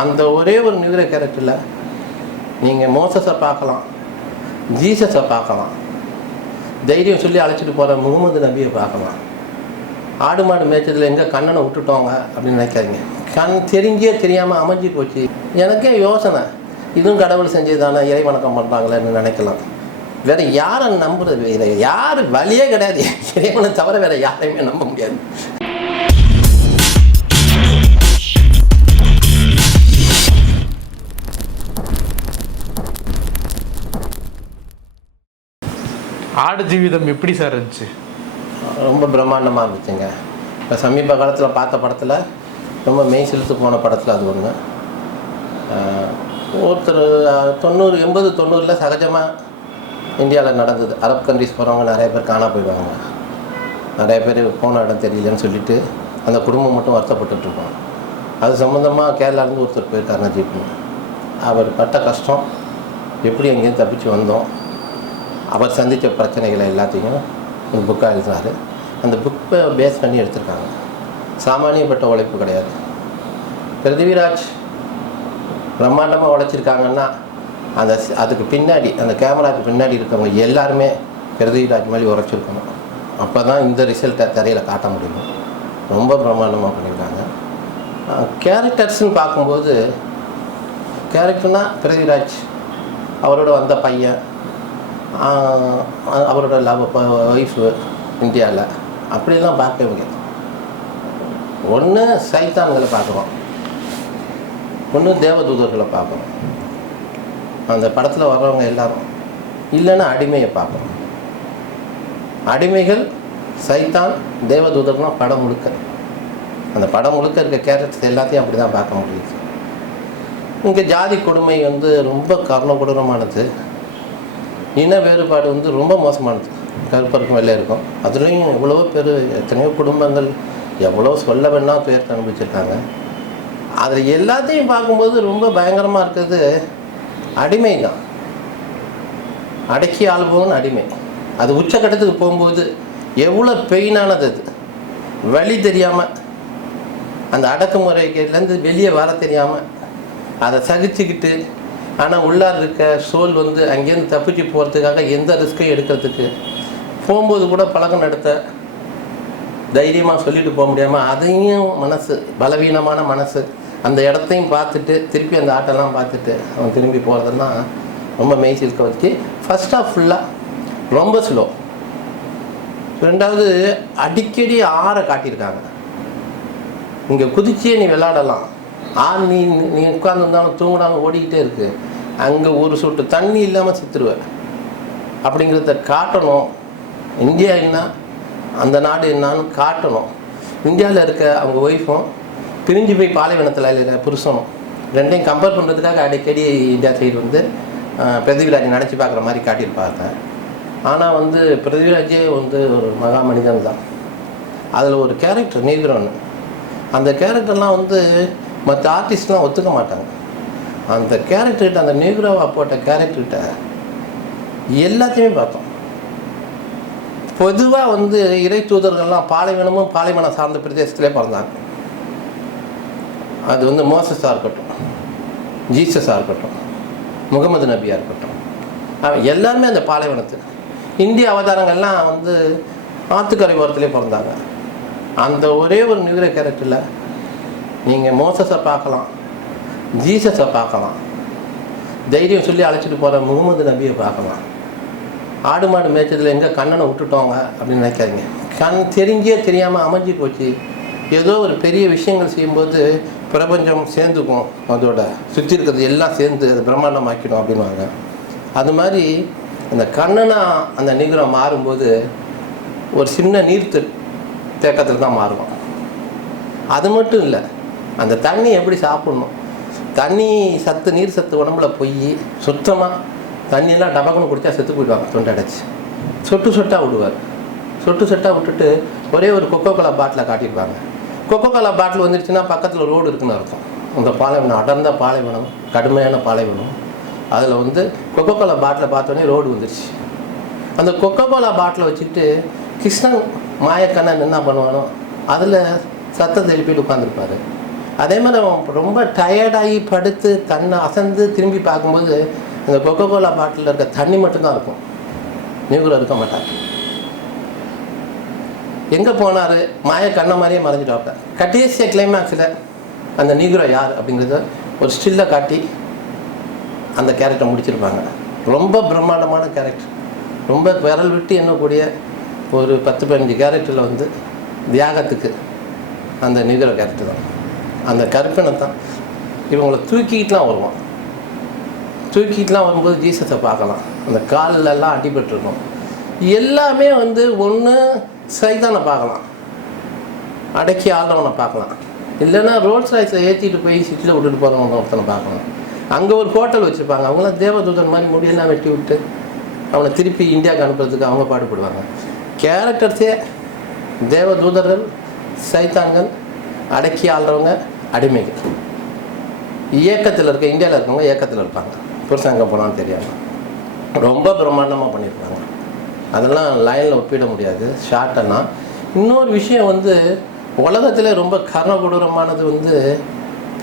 அந்த ஒரே ஒரு நிகர கேரக்டரில் நீங்கள் மோசஸை பார்க்கலாம் ஜீசஸை பார்க்கலாம் தைரியம் சொல்லி அழைச்சிட்டு போகிற முகமது நபியை பார்க்கலாம். ஆடு மாடு மேய்ச்சதில் எங்கே கண்ணனை விட்டுட்டோங்க அப்படின்னு நினைக்காதீங்க. கண் தெரிஞ்சே தெரியாமல் அமைஞ்சு போச்சு. எனக்கே யோசனை இதுவும் கடவுள் செஞ்சது தானே இறை வணக்கம் பண்ணுறாங்களேன்னு நினைக்கலாம். வேற யாரை நம்புறது? யார் வழியே கிடையாது. இறைவனை தவிர வேற யாரையுமே நம்ப முடியாது. ஆடு ஜீவிதம் எப்படி சார் இருந்துச்சு? ரொம்ப பிரம்மாண்டமாக இருந்துச்சுங்க. இப்போ சமீப காலத்தில் பார்த்த படத்தில் ரொம்ப மெய் செலுத்து போன படத்தில் அது ஒன்று ஒருத்தர் தொண்ணூறு எண்பது தொண்ணூறில் சகஜமாக இந்தியாவில் நடந்தது. அரப் கண்ட்ரிஸ் போகிறவங்க நிறைய பேர் காணா போயிடுவாங்க. நிறைய பேர் போன இடம் தெரியலன்னு சொல்லிட்டு அந்த குடும்பம் மட்டும் வருத்தப்பட்டுருக்கோம் அது சம்மந்தமாக கேரளாலேருந்து ஒருத்தர் போயிருக்காருன்னா நஜீப்னு அவர் பட்ட கஷ்டம் எப்படி எங்கேயும் தப்பிச்சு வந்தோம். அவர் சந்தித்த பிரச்சனைகளை எல்லாத்தையும் ஒரு புக்காக எழுதினார். அந்த புக்கை பேஸ் பண்ணி எடுத்திருக்காங்க. சாமானியப்பட்ட உழைப்பு கிடையாது. பிருத்திவிராஜ் பிரம்மாண்டமாக உழைச்சிருக்காங்கன்னா அந்த அதுக்கு பின்னாடி அந்த கேமராக்கு பின்னாடி இருக்கவங்க எல்லாருமே பிருத்திவிராஜ் மாதிரி உழைச்சிருக்கணும் அப்போ தான் இந்த ரிசல்ட்டை திரையில் காட்ட முடியும். ரொம்ப பிரம்மாண்டமாக பண்ணியிருக்காங்க. கேரக்டர்ஸ்னு பார்க்கும்போது கேரக்டர்னால் பிருத்திவிராஜ் அவரோட வந்த பையன் அவரோட லவ் ஒய்ஃபு இந்தியாவில் அப்படிலாம் பார்க்க முடியாது ஒன்று சைத்தான்களை பார்க்குறோம். ஒன்று தேவதூதர்களை பார்க்குறோம். அந்த படத்தில் வர்றவங்க எல்லாரும். இல்லைன்னா அடிமையை பார்க்குறோம். அடிமைகள் சைத்தான் தேவதூதர்னா படம் முழுக்க. அந்த படம் முழுக்க இருக்க கேரக்டர்ஸ் எல்லாத்தையும் அப்படி தான் பார்க்க முடியுது. இங்கே ஜாதி கொடுமை வந்து ரொம்ப கருண கொடூரமானது. இன வேறுபாடு வந்து ரொம்ப மோசமானது. கருப்பருக்கும் வெள்ளை இருக்கும் அதுலேயும் எவ்வளோ பேர் எத்தனையோ குடும்பங்கள் எவ்வளோ சொல்ல வேணா துயரத்தை அனுபவிச்சிருக்காங்க அதில் எல்லாத்தையும் பார்க்கும்போது ரொம்ப பயங்கரமாக இருக்கிறது அடிமை தான் அடக்கி ஆள்பவன் அடிமை. அது உச்சக்கட்டத்துக்கு போகும்போது எவ்வளோ பெயினானது அது. வழி தெரியாமல் அந்த அடக்குமுறையிலேருந்து வெளியே வர தெரியாமல் அதை சகிச்சுக்கிட்டு ஆனால் உள்ளார் இருக்க சோல் வந்து அங்கேருந்து தப்பிச்சு போகிறதுக்காக எந்த ரிஸ்க்கையும் எடுக்கிறதுக்கு. போகும்போது கூட பழக்கம் நடத்த தைரியமாக சொல்லிட்டு போக முடியாமல் அதையும் மனசு பலவீனமான மனசு அந்த இடத்தையும் பார்த்துட்டு திருப்பி அந்த ஆட்டெல்லாம் பார்த்துட்டு அவன் திரும்பி போகிறதெல்லாம் ரொம்ப மெய் சில்க வச்சு ஃபர்ஸ்ட் ஆஃப் ஃபுல்லாக ரொம்ப ஸ்லோ ரெண்டாவது அடிக்கடி ஆற காட்டியிருக்காங்க. இங்கே குதிச்சே நீ விளாடலாம் ஆறு நீ நீ உட்காந்துருந்தாலும் தூங்கினாலும் ஓடிக்கிட்டே இருக்குது அங்கே ஒரு சொட்டு தண்ணி இல்லாமல் செத்துருவ அப்படிங்கிறத காட்டணும். இந்தியா என்ன? அந்த நாடு என்னான்னு காட்டணும். இந்தியாவில் இருக்க அவங்க ஒய்ஃபும் பிரிஞ்சு போய் பாலைவனத்தில் இருக்கிற புருஷனும் ரெண்டையும் கம்பேர் பண்ணுறதுக்காக அடிக்கடி இந்தியா சைடு வந்து பிரதிவிராஜ் நினச்சி பார்க்குற மாதிரி காட்டியிருப்பாங்க. ஆனால் வந்து பிருத்திவிராஜே வந்து ஒரு மகா மனிதன் தான். அதில் ஒரு கேரக்டர் நீக்ரோன்னு அந்த கேரக்டர்லாம் வந்து மற்ற ஆர்டிஸ்ட்லாம் ஒத்துக்க மாட்டாங்க. அந்த கேரக்டர்கிட்ட அந்த நீக்ரோவா போட்ட கேரக்டர்கிட்ட எல்லாத்தையுமே பார்த்தோம். பொதுவாக வந்து இறை தூதர்கள்லாம் பாலைவனமும் பாலைவனம் சார்ந்த பிரதேசத்திலே பிறந்தாங்க. அது வந்து மோசஸாக இருக்கட்டும் ஜீசஸாக இருக்கட்டும் முகமது நபியாக இருக்கட்டும். அவன் எல்லாருமே அந்த பாலைவனத்து இந்திய அவதாரங்கள்லாம் வந்து ஆத்துக்கரை ஓரத்திலே பிறந்தாங்க. அந்த ஒரே ஒரு நிகர கேரக்டரில் நீங்கள் மோசஸை பார்க்கலாம். ஜீசஸை பார்க்கலாம். தைரியம் சொல்லி அழைச்சிட்டு போகிற முகமது நபியை பார்க்கலாம். ஆடு மாடு மேய்ச்சதில் எங்கே கண்ணனை விட்டுட்டோங்க அப்படின்னு நினைக்காதீங்க. கண் தெரிஞ்சே தெரியாமல் அமைஞ்சு போச்சு. ஏதோ ஒரு பெரிய விஷயங்கள் செய்யும்போது பிரபஞ்சம் சேர்ந்துக்கும். அதோட சுற்றி இருக்கிறது எல்லாம் சேர்ந்து அது பிரம்மாண்டமாக்கிடும் அப்படின்வாங்க அது மாதிரி அந்த கண்ணனா அந்த நிகரம் மாறும்போது ஒரு சின்ன நீர் தேக்கத்தில் தான் மாறுவோம் அது மட்டும் இல்லை அந்த தண்ணி எப்படி சாப்பிடணும்? தண்ணி சத்து நீர் சத்து உடம்புல போய் சுத்தமாக தண்ணியெல்லாம் டபக்குன்னு குடித்தா செத்து போயிடுவாங்க தொண்டை அடைச்சி. சொட்டு சொட்டாக விடுவார். சொட்டு சொட்டாக விட்டுட்டு ஒரே ஒரு கொக்கோ கோலா பாட்டிலை காட்டியிருப்பாங்க கொக்கோ கோலா பாட்டில் வந்துருச்சுன்னா பக்கத்தில் ரோடு இருக்குன்னு அர்த்தம். அந்த பாலைவனம் அடர்ந்த பாலைவனம் கடுமையான பாலைவனம். அதில் வந்து கொக்கோ கோலா பாட்டிலை பார்த்தோன்னே ரோடு வந்துருச்சு. அந்த கொக்கோ கோலா பாட்டிலை வச்சுக்கிட்டு கிருஷ்ணன் மாயக்கண்ணன் என்ன பண்ணுவானோ அதில் சத்தத்தை எழுப்பிட்டு உட்காந்துருப்பாரு அதே மாதிரி அவன் ரொம்ப டயர்டாகி படுத்து தன்னை அசந்து திரும்பி பார்க்கும்போது அந்த கொக்கோ கோலா பாட்டிலில் இருக்க தண்ணி மட்டும்தான் இருக்கும். நியூகுல இருக்க மாட்டாங்க எங்கே போனார்? மாய கண்ண மாதிரியே மறைஞ்சிட்டாப்ல கடைசிய கிளைமேக்ஸில் அந்த நீக்ரோ யார் அப்படிங்கிறத ஒரு ஸ்டில்லை காட்டி அந்த கேரக்டரை முடிச்சிருப்பாங்க. ரொம்ப பிரம்மாண்டமான கேரக்டர் ரொம்ப விரல் விட்டு எண்ணக்கூடிய ஒரு பத்து பதினஞ்சு கேரக்டரில் வந்து தியாகத்துக்கு அந்த நீக்ரோ கேரக்டர் தான். அந்த கற்பனை தான் இவங்களை தூக்கிக்கிட்டுலாம் வருவான். தூக்கிட்டுலாம் வரும்போது ஜீசத்தை பார்க்கலாம். அந்த காலிலெல்லாம் அடிபட்டுருக்கும். எல்லாமே வந்து ஒன்று சைதானை பார்க்கலாம். அடக்கி ஆள்றவனை பார்க்கலாம். இல்லைன்னா ரோல்ஸ் ராய்ஸில் ஏற்றிட்டு போய் சிட்டியில் விட்டுட்டு போகிறவங்க ஒருத்தனை பார்க்கலாம் அங்கே ஒரு ஹோட்டல் வச்சுருப்பாங்க. அவங்களாம் தேவதூதன் மாதிரி முடியெல்லாம் வெட்டி விட்டு அவனை திருப்பி இந்தியாவுக்கு அனுப்புறதுக்கு அவங்க பாடுபடுவாங்க. கேரக்டர்ஸே தேவதூதர்கள் சைத்தான்கள் அடக்கி ஆள்றவங்க அடிமைகள். இயக்கத்தில் இருக்க இந்தியாவில் இருக்கவங்க இயக்கத்தில் இருப்பாங்க. புருஷன் அங்கே போனான்னு தெரியாமல் ரொம்ப பிரம்மாண்டமாக பண்ணியிருப்பாங்க அதெல்லாம் லைனில் ஒப்பிட முடியாது. ஷார்ட்டனா இன்னொரு விஷயம் வந்து உலகத்திலே ரொம்ப கர்ணகொடூரமானது வந்து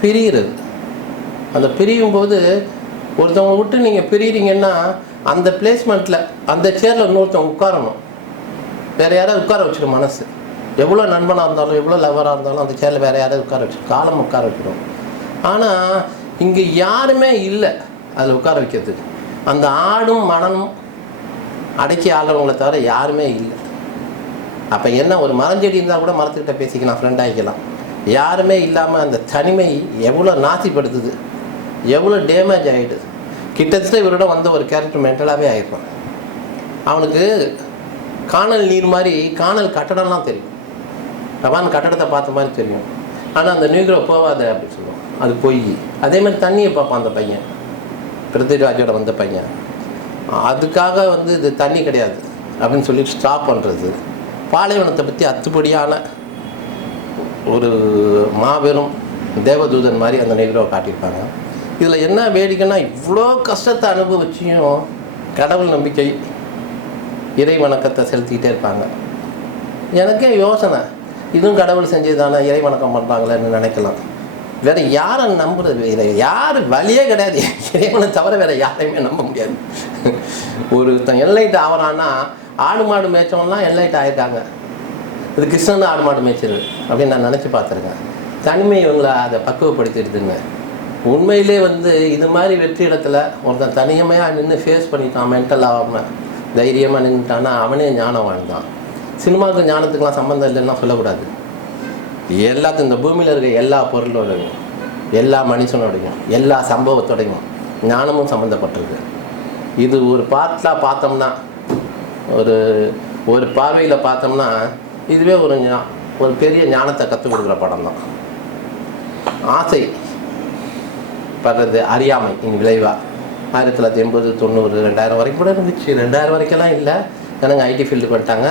பிரிகிறது அந்த பிரியும் போது ஒருத்தவங்க விட்டு நீங்கள் பிரியிறீங்கன்னா அந்த பிளேஸ்மெண்ட்டில் அந்த சேரில் இன்னொருத்தவங்க உட்காரணும். வேறு யாராவது உட்கார வச்சிடும் மனசு. எவ்வளோ நண்பனாக இருந்தாலும் எவ்வளோ லவராக இருந்தாலும் அந்த சேரில் வேறு யாராவது உட்கார வச்சு காலம் உட்கார வைக்கணும் ஆனால் இங்கே யாருமே இல்லை அதில் உட்கார வைக்கிறதுக்கு. அந்த ஆடும் மனமும் அடக்கி ஆளுறவங்கள தவிர யாருமே இல்லை. அப்போ என்ன ஒரு மரஞ்செடி இருந்தால் கூட மரத்துக்கிட்ட பேசிக்கலாம் ஃப்ரெண்ட் ஆகிக்கலாம். யாருமே இல்லாமல் அந்த தனிமை எவ்வளோ நாசிப்படுத்துது எவ்வளோ டேமேஜ் ஆகிடுது கிட்டத்தட்ட இவரோட வந்த ஒரு கேரக்டர் மென்டலாகவே ஆகிருப்பான் அவனுக்கு காணல் நீர் மாதிரி காணல் கட்டடம்லாம் தெரியும். ரவான் கட்டடத்தை பார்த்த மாதிரி தெரியும். ஆனால் அந்த நியூக்ரோ போகாத அப்படின்னு சொல்லுவான் அது பொய். அதே மாதிரி தண்ணியை பார்ப்பான் அந்த பையன். பிருத்திவிராஜோட வந்த பையன். அதுக்காக வந்து இது தண்ணி கிடையாது அப்படின்னு சொல்லி ஸ்டாப் பண்ணுறது பாலைவனத்தை பற்றி அத்துப்படியான ஒரு மாபெரும் தேவதூதன் மாதிரி அந்த நிகழ்வை காட்டியிருப்பாங்க இதில் என்ன வேடிக்கைன்னா இவ்வளோ கஷ்டத்தை அனுபவிச்சியும் கடவுள் நம்பிக்கை இறை வணக்கத்தை செலுத்திக்கிட்டே இருப்பாங்க எனக்கே யோசனை. இதுவும் கடவுள் செஞ்சது தானே இறை வணக்கம் பண்ணுறாங்களேன்னு நினைக்கலாம். வேற யாரை நம்புறது? இதை யார் வழியே கிடையாது. இறைவனை தவிர வேற யாரையுமே நம்ப முடியாது. ஒருத்தன் எல்லைட் ஆகிறான்னா ஆடு மாடு மேய்ச்சவன்லாம் எல்லைட் ஆகிட்டாங்க இது கிருஷ்ணன் ஆடு மாடு மேய்ச்சல் அப்படின்னு நான் நினச்சி பார்த்துருக்கேன். தனிமை இவங்களை அதை பக்குவப்படுத்திடுதுங்க. உண்மையிலே வந்து இது மாதிரி வெற்றி இடத்துல ஒருத்தன் தனியமையாக நின்று ஃபேஸ் பண்ணிட்டான் மென்டல் ஆகாமல் தைரியமாக நின்றுட்டான்னா அவனே ஞானம் வாழ்ந்தான் சினிமாவுக்கு ஞானத்துக்குலாம் சம்மந்தம் இல்லைன்னா சொல்லக்கூடாது. எல்லாத்தையும் இந்த பூமியில் இருக்க எல்லா பொருளோடையும் எல்லா மனுஷனோடையும் எல்லா சம்பவத்தோடையும் ஞானமும் சம்மந்தப்பட்டிருக்கு இது ஒரு பாட்டாக பார்த்தோம்னா ஒரு ஒரு பார்வையில் பார்த்தோம்னா இதுவே ஒரு ஒரு பெரிய ஞானத்தை கற்றுக் கொடுக்குற படம் தான். ஆசை படுறது அறியாமை இன் விளைவாக ஆயிரத்தி தொள்ளாயிரத்தி எண்பது தொண்ணூறு ரெண்டாயிரம் வரைக்கும் கூட இருந்துச்சு. ரெண்டாயிரம் வரைக்கும்லாம் இல்லை. எனக்கு ஐடி ஃபீல்டுக்கு வந்துட்டாங்க.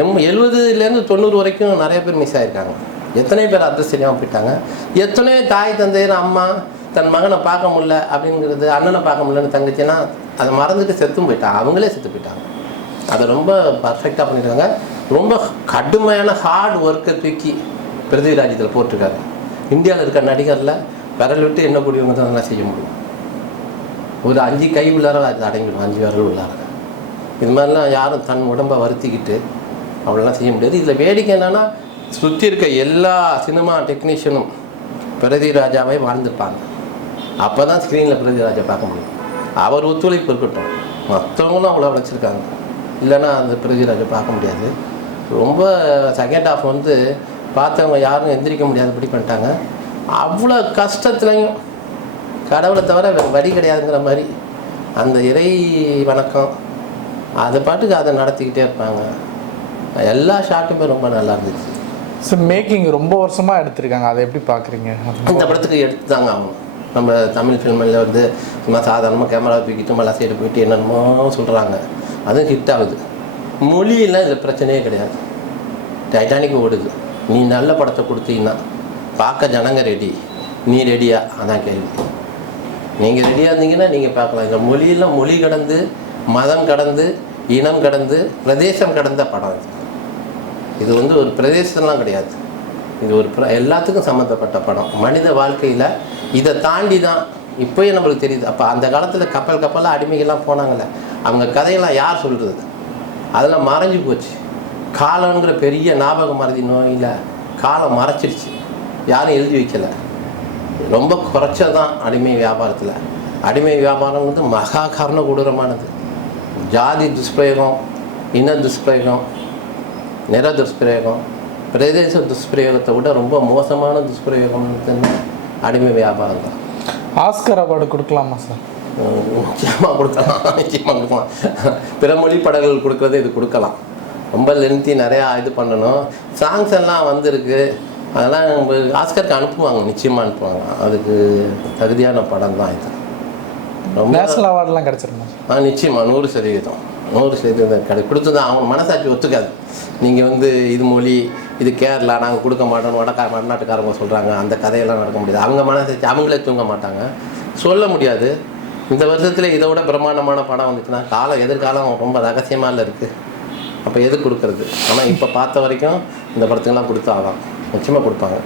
எம் எழுபதுலேருந்து தொண்ணூறு வரைக்கும் நிறைய பேர் மிஸ் ஆகிருக்காங்க எத்தனை பேர் அட்ரஸ் தெரியாமல் போயிட்டாங்க. எத்தனையோ தாய் தந்தையர் அம்மா தன் மகனை பார்க்க முடில அப்படிங்கிறது அண்ணனை பார்க்க முடியலன்னு தங்கச்சின்னா அதை மறந்துட்டு செத்தும் போயிட்டான் அவங்களே செத்து போயிட்டாங்க. அதை ரொம்ப பர்ஃபெக்டாக பண்ணியிருக்காங்க. ரொம்ப கடுமையான ஹார்ட் ஒர்க்கை தூக்கி பிருத்திவிராஜ் இதில் போட்டிருக்காரு. இந்தியாவில் இருக்க நடிகரில் விரல் விட்டு எண்ணக்கூடியவங்க தான் அதெல்லாம் செய்ய முடியும். ஒரு அஞ்சு கை உள்ளார அது அடங்கிடும் அஞ்சு விரல் உள்ளார. இது மாதிரிலாம் யாரும் தன் உடம்பை வருத்திக்கிட்டு அவ்வளோலாம் செய்ய முடியாது. இதில் வேடிக்கை என்னன்னா சுற்றி இருக்க எல்லா சினிமா டெக்னீஷியனும் பிரதிராஜாவை வாழ்ந்துப்பாங்க அப்போ தான் ஸ்க்ரீனில் பிரதிராஜா பார்க்க முடியும். அவர் ஒத்துழைப்பு இருக்கட்டும். மற்றவங்களும் அவ்வளோ உழைச்சிருக்காங்க இல்லைன்னா அந்த பிரதிராஜை பார்க்க முடியாது. ரொம்ப செகண்ட் ஹாஃப் வந்து பார்த்தவங்க யாரும் எந்திரிக்க முடியாதபடி பண்ணிட்டாங்க. அவ்வளோ கஷ்டத்துலையும் கடவுளை தவிர வழி கிடையாதுங்கிற மாதிரி அந்த இறை வணக்கம் அது பாட்டுக்கு அதை நடத்திக்கிட்டே இருப்பாங்க. எல்லா ஷாட்டுமே ரொம்ப நல்லா இருந்துச்சு. ஸோ மேக்கிங் ரொம்ப வருஷமா எடுத்திருக்காங்க. அதை எப்படி பார்க்குறீங்க? இந்த படத்துக்கு எடுத்து தாங்க ஆகணும். நம்ம தமிழ் ஃபில்மில் வந்து சும்மா சாதாரணமாக கேமரா தூக்கிட்டு மலை சைடு போயிட்டு என்னென்னமோ சொல்கிறாங்க அதுவும் ஹிட் ஆகுது. மொழியெல்லாம் இதில் பிரச்சனையே கிடையாது. டைட்டானிக் ஓடுது. நீ நல்ல படத்தை கொடுத்தீங்கன்னா பார்க்க ஜனங்க ரெடி நீ ரெடியா அதான் கேள்வி. நீங்கள் ரெடியாக இருந்தீங்கன்னா நீங்கள் பார்க்கலாம். இந்த மொழியெல்லாம் மொழி கடந்து மதம் கடந்து இனம் கடந்து பிரதேசம் கடந்த படம் இது. இது வந்து ஒரு பிரதேசம்லாம் கிடையாது. இது ஒரு எல்லாத்துக்கும் சம்மந்தப்பட்ட படம். மனித வாழ்க்கையில் இதை தாண்டி தான் இப்போயே நம்மளுக்கு தெரியுது. அப்போ அந்த காலத்தில் கப்பல் கப்பலாக அடிமைகள்லாம் போனாங்கல்ல. அவங்க கதையெல்லாம் யார் சொல்கிறது அதெல்லாம் மறைஞ்சு போச்சு. காலங்கிற பெரிய ஞாபக மறதி நோயில் காலம் மறைச்சிருச்சு. யாரும் எழுதி வைக்கலை. ரொம்ப குறைச்சதான் அடிமை வியாபாரத்தில். அடிமை வியாபாரங்கிறது மகா கருண கொடூரமானது. ஜாதி துஷ்பிரயோகம் இன துஷ்பிரயோகம் நிற துஷ்பிரயோகம் பிரதேச துஷ்பிரயோகத்தை விட ரொம்ப மோசமான துஷ்பிரயோகம் அடிமை வியாபாரம் தான். ஆஸ்கர் அவார்டு கொடுக்கலாமா சார் நிச்சயமாக கொடுக்கலாம் நிச்சயமாக கொடுக்கலாம். பிற மொழி படங்கள் கொடுக்குறது இது கொடுக்கலாம். ரொம்ப லென்த்தி நிறையா இது பண்ணணும். சாங்ஸ் எல்லாம் வந்திருக்கு. அதெல்லாம் ஆஸ்கருக்கு அனுப்புவாங்க நிச்சயமாக அனுப்புவாங்க. அதுக்கு தகுதியான படம் தான் இது. ரொம்ப நேஷனல் அவார்டுலாம் கிடச்சிருமா சார் ஆ நிச்சயமாக நூறு சதவீதம். நூறு சதவீதம் கடை கொடுத்து தான் அவங்க மனசாட்சி ஒத்துக்காது. நீங்கள் வந்து இது மொழி இது கேரளா நாங்கள் கொடுக்க மாட்டோம் வடக்கா வடநாட்டுக்காரங்க சொல்கிறாங்க அந்த கதையெல்லாம் நடக்க முடியாது. அவங்க மனசாட்சி அவங்களே தூங்க மாட்டாங்க. சொல்ல முடியாது. இந்த வருஷத்தில் இதை விட பிரம்மாண்டமான படம் வந்துச்சுன்னா காலம் எதிர்காலம் ரொம்ப ரகசியமாக இருக்குது அப்போ எது கொடுக்கறது? ஆனால் இப்போ பார்த்த வரைக்கும் இந்த படத்துக்கெல்லாம் கொடுத்தாதான் நிச்சயமாக கொடுப்பாங்க.